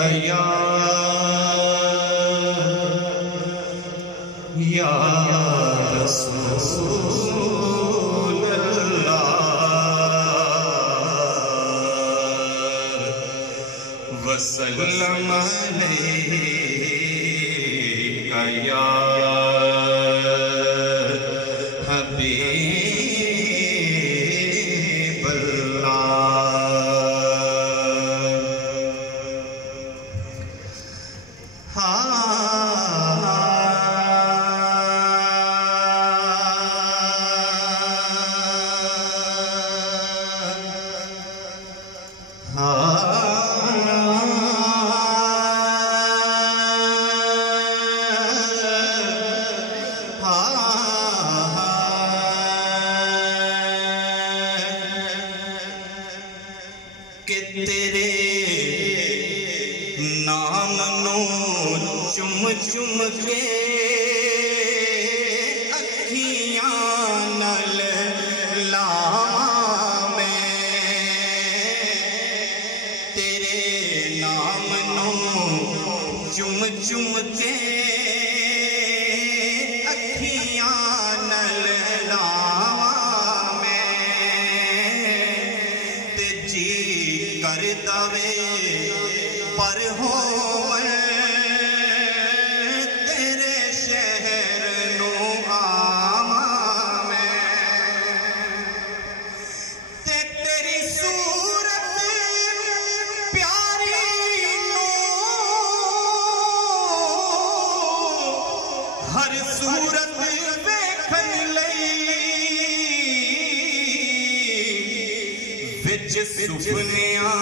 या रसूल अल्लाह वसल्लम अलैका या हबीब के तेरे नाम नो चुम चुम के अखियां नल लावां मैं तेरे नाम नो चुम चुम के अखियां नल लावां मैं ते जी कर दवे पर हो तेरे शहर नो आवां मैं ते तेरी सूरत प्यारी नो हर सूरत वेखन लई विच सुपनियां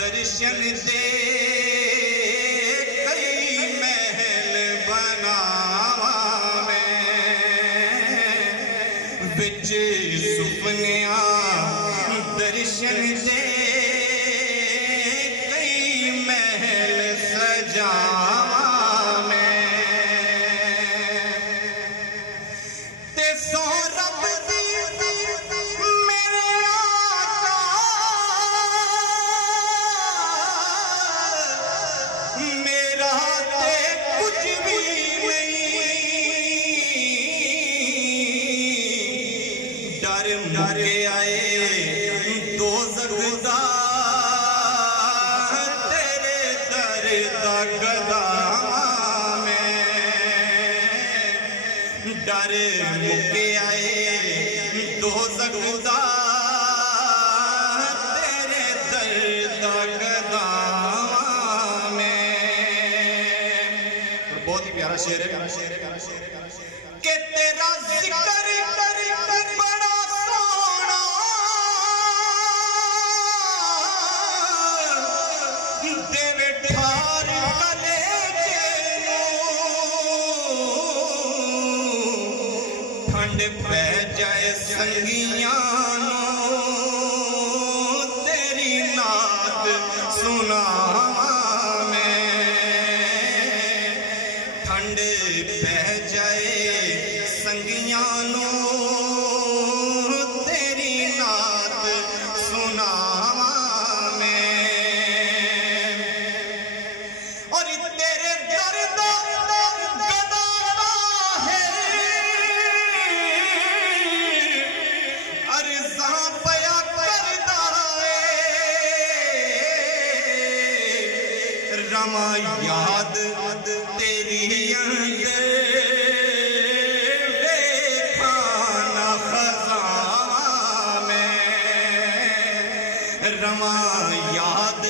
दर्शन दे कई महल बनावा मैं विच सुपनियां दर्शन दे कई महल सजावा मैं ते सो रब दी मेरे आका मेरा ते कुछ भी नहीं डर मुके आए दो ज़गदा तेरे दर दा गदा मैं डर मुके आए दो ज़गदा तेरे दर दा गदा बहुत ही प्यारा शेर है कि तेरा जिक्र बड़ा सोना देवे ठार कलेजे ठंड पै जाए संगियां तेरी नात सुनावा ठंड पै जाए संगियां नो तेरी नात सुनावा मैं और तेरे दर्द गदा है अर्ज़ा पया करदा रमा याद तेरी अंदर खाना खज़ां में रमा याद